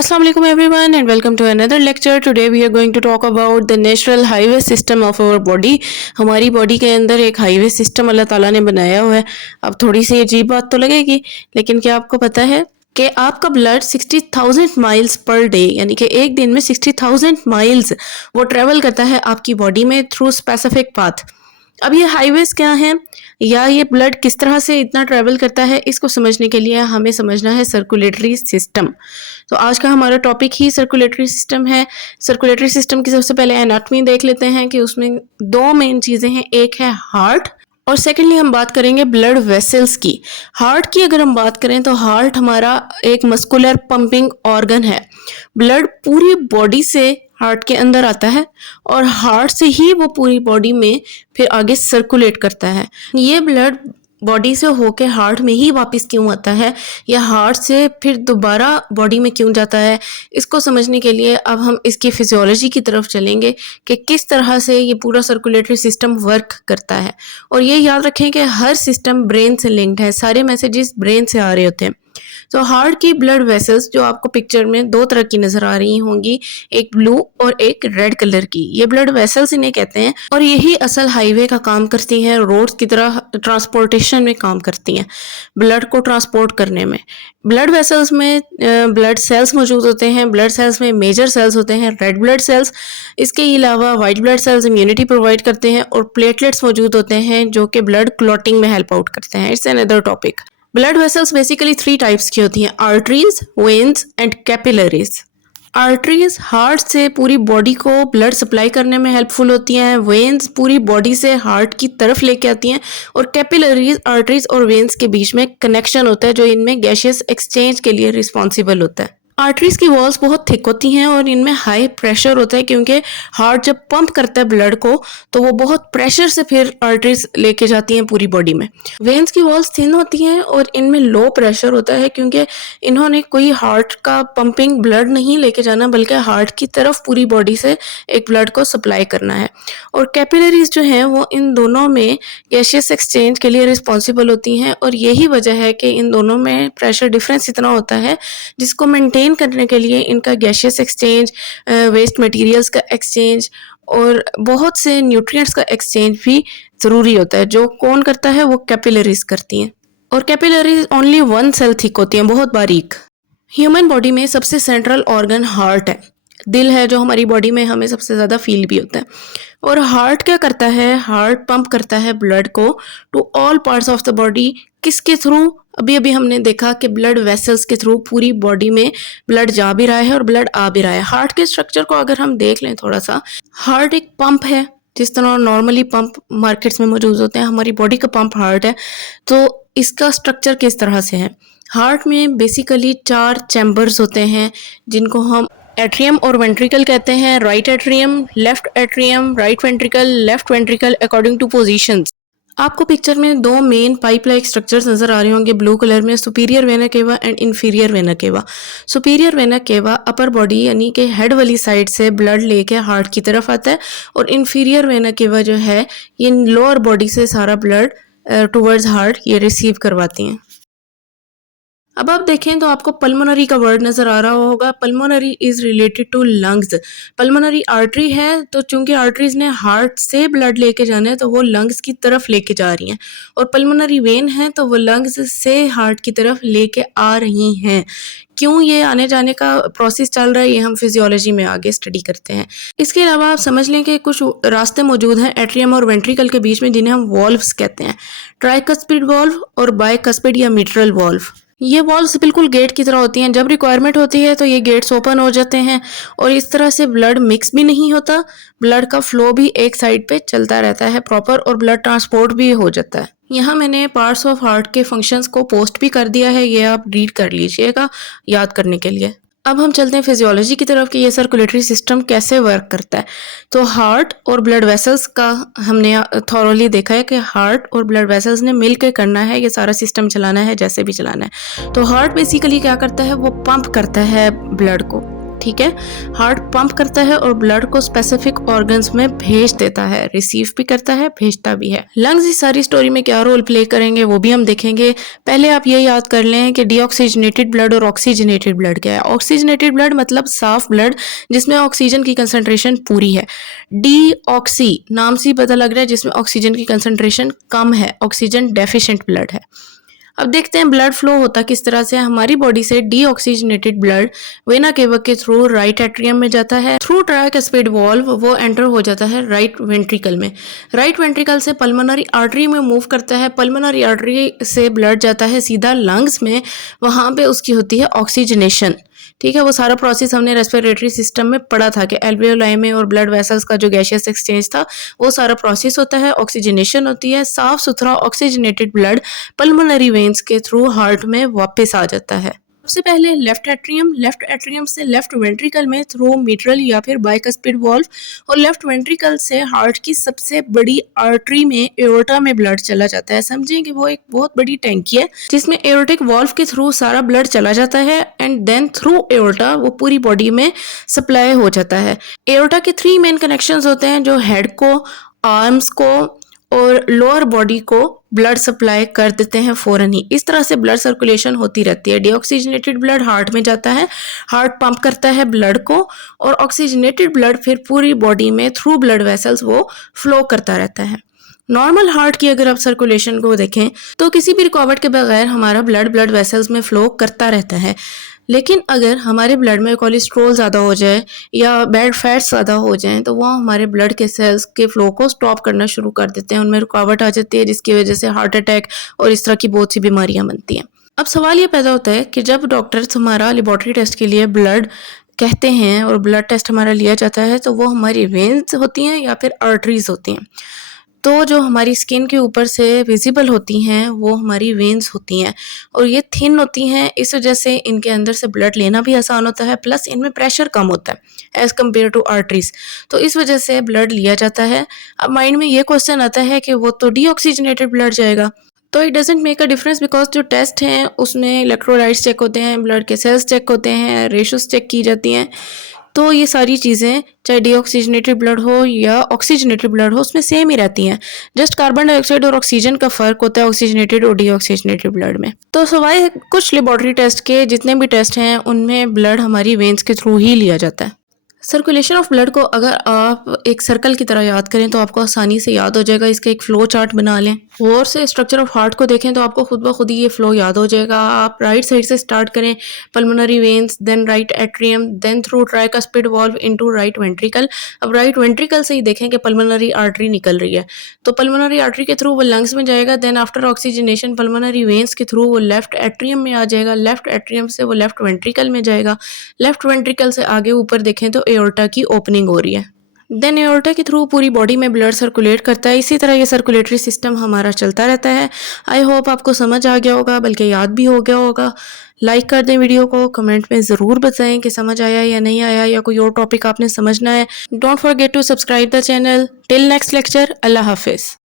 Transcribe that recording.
Assalamu alaikum everyone and welcome to another lecture. Today we are going to talk about the natural highway system of our body. हमारी body के अंदर एक highway system अल्लाह ताला ने बनाया हुआ है. अब थोड़ी सी अजीब बात तो लगेगी, लेकिन क्या आपको पता है कि आपका ब्लड 60,000 माइल्स पर डे यानी कि एक दिन में 60,000 माइल्स वो ट्रेवल करता है आपकी बॉडी में थ्रू स्पेसिफिक पाथ. अब ये हाईवेज क्या हैं या ये ब्लड किस तरह से इतना ट्रैवल करता है, इसको समझने के लिए हमें समझना है सर्कुलेटरी सिस्टम. तो आज का हमारा टॉपिक ही सर्कुलेटरी सिस्टम है. सर्कुलेटरी सिस्टम की सबसे पहले एनाटॉमी देख लेते हैं कि उसमें दो मेन चीज़ें हैं, एक है हार्ट और सेकेंडली हम बात करेंगे ब्लड वेसल्स की. हार्ट की अगर हम बात करें तो हार्ट हमारा एक मस्कुलर पंपिंग ऑर्गन है. ब्लड पूरी बॉडी से हार्ट के अंदर आता है और हार्ट से ही वो पूरी बॉडी में फिर आगे सर्कुलेट करता है. ये ब्लड बॉडी से होके हार्ट में ही वापस क्यों आता है या हार्ट से फिर दोबारा बॉडी में क्यों जाता है, इसको समझने के लिए अब हम इसकी फिजियोलॉजी की तरफ चलेंगे कि किस तरह से ये पूरा सर्कुलेटरी सिस्टम वर्क करता है. और ये याद रखें कि हर सिस्टम ब्रेन से लिंक्ड है, सारे मैसेजेस ब्रेन से आ रहे होते हैं. तो हार्ट की ब्लड वेसल्स जो आपको पिक्चर में दो तरह की नजर आ रही होंगी, एक ब्लू और एक रेड कलर की, ये ब्लड वेसल्स इन्हें कहते हैं और यही असल हाईवे का काम करती हैं, रोड्स की तरह ट्रांसपोर्टेशन में काम करती हैं, ब्लड को ट्रांसपोर्ट करने में. ब्लड वेसल्स में ब्लड सेल्स मौजूद होते हैं. ब्लड सेल्स में मेजर सेल्स होते हैं, रेड ब्लड सेल्स. इसके अलावा white blood cells immunity provide करते हैं और प्लेटलेट्स मौजूद होते हैं जो कि ब्लड क्लॉटिंग में हेल्प आउट करते हैं. It's another topic. Blood vessels basically 3 types की होती हैं, arteries, veins and capillaries. Arteries heart से पूरी बॉडी को ब्लड सप्लाई करने में हेल्पफुल होती हैं, वेन्स पूरी बॉडी से हार्ट की तरफ लेके आती हैं और कैपिलरीज आर्टरीज और वेन्स के बीच में कनेक्शन होता है जो इनमें गैसियस एक्सचेंज के लिए रिस्पॉन्सिबल होता है. आर्टरीज की वॉल्स बहुत थिक होती हैं और इनमें हाई प्रेशर होता है क्योंकि हार्ट जब पंप करता है ब्लड को तो वो बहुत प्रेशर से फिर आर्टरीज लेके जाती हैं पूरी बॉडी में. वेन्स की वॉल्स थिन होती हैं और इनमें लो प्रेशर होता है क्योंकि इन्होंने कोई हार्ट का पंपिंग ब्लड नहीं लेके जाना बल्कि हार्ट की तरफ पूरी बॉडी से एक ब्लड को सप्लाई करना है. और कैपिलरीज जो हैं वो इन दोनों में गैसियस एक्सचेंज के लिए रिस्पॉन्सिबल होती हैं और यही वजह है कि इन दोनों में प्रेशर डिफरेंस इतना होता है जिसको मेंटेन करने के लिए इनका गैसियस एक्सचेंज, वेस्ट मटेरियल्स का एक्सचेंज और बहुत से न्यूट्रिएंट्स का एक्सचेंज भी ज़रूरी होता है. जो कौन करता है वो कैपिलरीज करती हैं और कैपिलरीज ओनली 1 सेल थिक होती हैं, बहुत बारीक. ह्यूमन बॉडी में सबसे सेंट्रल ऑर्गन हार्ट है, दिल है जो हमारी बॉडी में हमें सबसे ज़्यादा फील भी होता है. और हार्ट क्या करता है, हार्ट पंप करता है ब्लड को to all parts of the body. किसके थ्रू? अभी हमने देखा कि ब्लड वेसल्स के थ्रू पूरी बॉडी में ब्लड जा भी रहा है और ब्लड आ भी रहा है. हार्ट के स्ट्रक्चर को अगर हम देख लें थोड़ा सा, हार्ट एक पंप है जिस तरह नॉर्मली पंप मार्केट्स में मौजूद होते हैं, हमारी बॉडी का पंप हार्ट है. तो इसका स्ट्रक्चर किस तरह से है? हार्ट में बेसिकली 4 चैम्बर्स होते हैं जिनको हम एट्रियम और वेंट्रिकल कहते हैं. Right atrium, right ventricle, left ventricle according two positions. आपको पिक्चर में 2 मेन पाइप लाइक स्ट्रक्चर्स नजर आ रहे होंगे ब्लू कलर में, superior vena cava and inferior vena cava. Superior vena cava upper body यानी कि हेड वाली साइड से ब्लड लेके हार्ट की तरफ आता है और इंफीरियर वेना केवा जो है ये लोअर बॉडी से सारा ब्लड टुवर्ड्स हार्ट ये रिसीव करवाती हैं. अब आप देखें तो आपको पल्मोनरी का वर्ड नज़र आ रहा होगा. Pulmonary is related to lungs. Pulmonary artery है तो चूंकि आर्टरीज ने हार्ट से ब्लड लेके जाना है तो वो लंग्स की तरफ लेके जा रही हैं और पल्मोनरी वेन है तो वो लंग्स से हार्ट की तरफ लेके आ रही हैं. क्यों ये आने जाने का प्रोसेस चल रहा है ये हम फिजियोलॉजी में आगे स्टडी करते हैं. इसके अलावा आप समझ लें कि कुछ रास्ते मौजूद हैं एट्रियम और वेंट्रिकल के बीच में जिन्हें हम वॉल्व्स कहते हैं, ट्राइकस्पिड वॉल्व और बाइकस्पिड या मिट्रल वॉल्व. ये वॉल्व्स बिल्कुल गेट की तरह होती हैं, जब रिक्वायरमेंट होती है तो ये गेट्स ओपन हो जाते हैं और इस तरह से ब्लड मिक्स भी नहीं होता, ब्लड का फ्लो भी एक साइड पे चलता रहता है प्रॉपर और ब्लड ट्रांसपोर्ट भी हो जाता है. यहाँ मैंने पार्ट्स ऑफ हार्ट के फंक्शंस को पोस्ट भी कर दिया है, ये आप रीड कर लीजिएगा याद करने के लिए. अब हम चलते हैं फिजियोलॉजी की तरफ कि ये सर्कुलेटरी सिस्टम कैसे वर्क करता है. तो हार्ट और ब्लड वेसल्स का हमने थॉरोली देखा है कि हार्ट और ब्लड वेसल्स ने मिल के करना है, ये सारा सिस्टम चलाना है जैसे भी चलाना है. तो हार्ट बेसिकली क्या करता है, वो पंप करता है ब्लड को ठीक है। हार्ट पंप करता है और ब्लड को स्पेसिफिक ऑर्गन्स में भेज देता है, रिसीव भी करता है, भेजता भी है। लंग्स इस सारी स्टोरी में क्या रोल प्ले करेंगे वो भी हम देखेंगे। पहले आप ये याद कर लें कि डीऑक्सीजनेटेड ब्लड और ऑक्सीजनेटेड ब्लड क्या है। ऑक्सीजनेटेड ब्लड मतलब साफ ब्लड जिसमें ऑक्सीजन की कंसंट्रेशन पूरी है। डीऑक्सी नाम से ही पता लग रहा है जिसमें ऑक्सीजन की कंसंट्रेशन कम है, ऑक्सीजन डेफिशिएंट ब्लड है। अब देखते हैं ब्लड फ्लो होता किस तरह से। हमारी बॉडी से डीऑक्सीजनेटेड ब्लड वेना केवा के थ्रू राइट एट्रियम में जाता है, थ्रू ट्राइकस्पिड वॉल्व वो एंटर हो जाता है राइट वेंट्रिकल में। राइट वेंट्रिकल से पल्मोनरी आर्टरी में मूव करता है, पल्मोनरी आर्टरी से ब्लड जाता है सीधा लंग्स में, वहां पे उसकी होती है ऑक्सीजनेशन। ठीक है, वो सारा प्रोसेस हमने रेस्पिरेटरी सिस्टम में पढ़ा था कि एल्वियोलाई में और ब्लड वेसल्स का जो गैसियस एक्सचेंज था वो सारा प्रोसेस होता है, ऑक्सीजनेशन होती है, साफ सुथरा ऑक्सीजनेटेड ब्लड पल्मोनरी वेन्स के थ्रू हार्ट में वापस आ जाता है। सबसे पहले लेफ्ट एट्रियम से लेफ्ट वेंट्रिकल में थ्रू मिट्रल या फिर बाइकस्पिड वॉल्व, और लेफ्ट वेंट्रिकल से हार्ट की सबसे बड़ी आर्टरी में एओर्टा में ब्लड चला जाता है। समझें कि वो एक बहुत बड़ी टैंकी है जिसमें एओर्टिक वॉल्व के थ्रू सारा ब्लड चला जाता है एंड देन थ्रू एओर्टा वो पूरी बॉडी में सप्लाई हो जाता है। एओर्टा के 3 मेन कनेक्शंस होते हैं जो हेड को, आर्म्स को और लोअर बॉडी को ब्लड सप्लाई कर देते हैं फौरन ही। इस तरह से ब्लड सर्कुलेशन होती रहती है। डीऑक्सीजनेटेड ब्लड हार्ट में जाता है, हार्ट पंप करता है ब्लड को, और ऑक्सीजनेटेड ब्लड फिर पूरी बॉडी में थ्रू ब्लड वेसल्स वो फ्लो करता रहता है। नॉर्मल हार्ट की अगर आप सर्कुलेशन को देखें तो किसी भी रुकावट के बगैर हमारा ब्लड वेसल्स में फ्लो करता रहता है। लेकिन अगर हमारे ब्लड में कोलेस्ट्रॉल ज़्यादा हो जाए या बैड फैट्स ज़्यादा हो जाएं तो वो हमारे ब्लड के सेल्स के फ्लो को स्टॉप करना शुरू कर देते हैं, उनमें रुकावट आ जाती है जिसकी वजह से हार्ट अटैक और इस तरह की बहुत सी बीमारियां बनती हैं। अब सवाल ये पैदा होता है कि जब डॉक्टर्स हमारा लेबोरेटरी टेस्ट के लिए ब्लड कहते हैं और ब्लड टेस्ट हमारा लिया जाता है तो वो हमारी वेन्स होती हैं या फिर आर्टरीज होती हैं। तो जो हमारी स्किन के ऊपर से विजिबल होती हैं वो हमारी वेन्स होती हैं और ये थिन होती हैं, इस वजह से इनके अंदर से ब्लड लेना भी आसान होता है, प्लस इनमें प्रेशर कम होता है एज़ कम्पेयर टू आर्टरीज, तो इस वजह से ब्लड लिया जाता है। अब माइंड में ये क्वेश्चन आता है कि वो तो डीऑक्सीजनेटेड ब्लड जाएगा, तो it doesn't make a difference because जो टेस्ट हैं उसमें इलेक्ट्रोलाइट्स चेक होते हैं, ब्लड के सेल्स चेक होते हैं, रेशोस चेक की जाती हैं। तो ये सारी चीज़ें चाहे डीऑक्सीजनेटेड ब्लड हो या ऑक्सीजनेटेड ब्लड हो उसमें सेम ही रहती हैं। जस्ट कार्बन डाइऑक्साइड और ऑक्सीजन का फ़र्क होता है ऑक्सीजनेटेड और डीऑक्सीजनेटेड ब्लड में। तो सवाए कुछ लेबोरेटरी टेस्ट के जितने भी टेस्ट हैं उनमें ब्लड हमारी वेन्स के थ्रू ही लिया जाता है। सर्कुलेशन ऑफ ब्लड को अगर आप एक सर्कल की तरह याद करें तो आपको आसानी से याद हो जाएगा। इसका एक फ़्लो चार्ट बना लें। गौर से स्ट्रक्चर ऑफ हार्ट को देखें तो आपको खुद ब खुद ही ये फ़्लो याद हो जाएगा। आप राइट साइड से स्टार्ट करें, pulmonary veins, then right atrium, then through tricuspid valve into right ventricle. अब राइट वेंट्रिकल से ही देखें कि पल्मोनरी आर्टरी निकल रही है, तो पल्मोनरी आर्टरी के थ्रू वो लंग्स में जाएगा, then after oxygenation pulmonary veins के थ्रू वो लेफ्ट एट्रियम में आ जाएगा, लेफ्ट एट्रियम से वो लेफ्ट वेंट्रिकल में जाएगा, लेफ्ट वेंट्रिकल से आगे ऊपर देखें तो एओर्टा की ओपनिंग हो रही है, देन एओर्टा के थ्रू पूरी बॉडी में ब्लड सर्कुलेट करता है। इसी तरह ये सर्कुलेटरी सिस्टम हमारा चलता रहता है। आई होप आपको समझ आ गया होगा, बल्कि याद भी हो गया होगा। लाइक कर दें वीडियो को, कमेंट में ज़रूर बताएं कि समझ आया या नहीं आया या कोई और टॉपिक आपने समझना है। Don't forget to subscribe the channel. Till next lecture, अल्लाह हाफिज़।